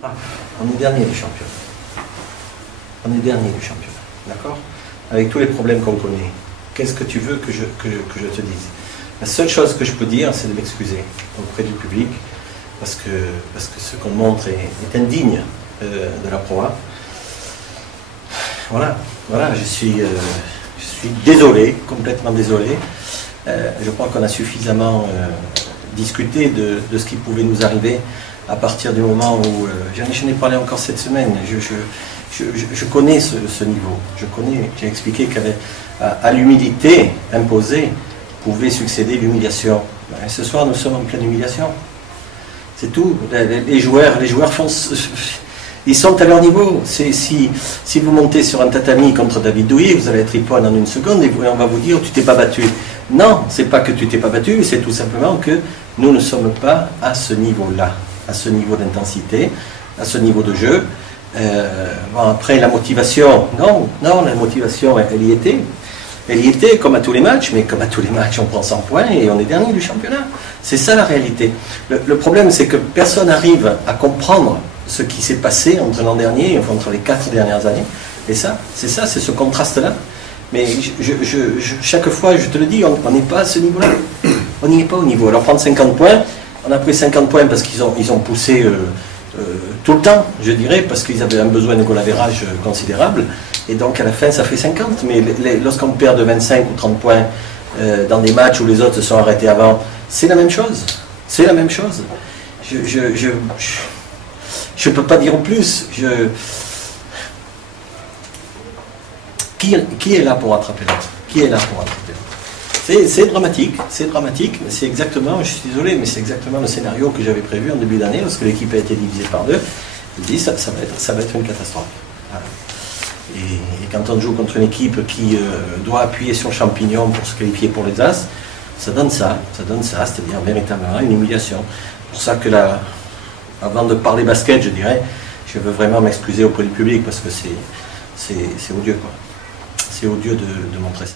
Ah, on est dernier du championnat. On est dernier du championnat, d'accord? Avec tous les problèmes qu'on connaît. Qu'est-ce que tu veux que je te dise? La seule chose que je peux dire, c'est de m'excuser auprès du public, parce que ce qu'on montre est indigne de la Pro A. Voilà, je suis désolé, complètement désolé. Je crois qu'on a suffisamment discuté de ce qui pouvait nous arriver à partir du moment où, j'en ai parlé encore cette semaine, je connais ce niveau, j'ai expliqué qu'à l'humilité imposée pouvait succéder l'humiliation. Ben, ce soir nous sommes en pleine humiliation, c'est tout. Les joueurs ils sont à leur niveau. Si vous montez sur un tatami contre David Douillet, vous allez être iPhone en une seconde et on va vous dire tu t'es pas battu. Non, c'est pas que tu t'es pas battu, c'est tout simplement que nous ne sommes pas à ce niveau-là, à ce niveau d'intensité, à ce niveau de jeu. Bon, après la motivation, non, la motivation elle y était. Elle y était comme à tous les matchs, mais comme à tous les matchs on prend 100 points et on est dernier du championnat. C'est ça la réalité. Le problème c'est que personne n'arrive à comprendre ce qui s'est passé entre l'an dernier, enfin entre les 4 dernières années. Et ça, c'est ce contraste-là. Mais chaque fois, je te le dis, on n'est pas à ce niveau-là. On n'y est pas au niveau. Alors prendre 50 points, on a pris 50 points parce qu'ils ont poussé tout le temps, je dirais, parce qu'ils avaient un besoin de goal average considérable. Et donc à la fin, ça fait 50. Mais lorsqu'on perd de 25 ou 30 points dans des matchs où les autres se sont arrêtés avant, c'est la même chose. C'est la même chose. Je ne peux pas dire en plus. Qui est là pour rattraper l'autre? Qui est là pour rattraper l'autre? C'est dramatique, mais c'est exactement, je suis désolé, mais c'est exactement le scénario que j'avais prévu en début d'année, lorsque l'équipe a été divisée par deux. Je dis, ça va être une catastrophe. Voilà. Et quand on joue contre une équipe qui doit appuyer sur le champignon pour se qualifier pour les As, ça donne ça, c'est-à-dire véritablement une humiliation. C'est pour ça que là, avant de parler basket, je dirais, je veux vraiment m'excuser auprès du public parce que c'est odieux, quoi. C'est odieux de montrer ça.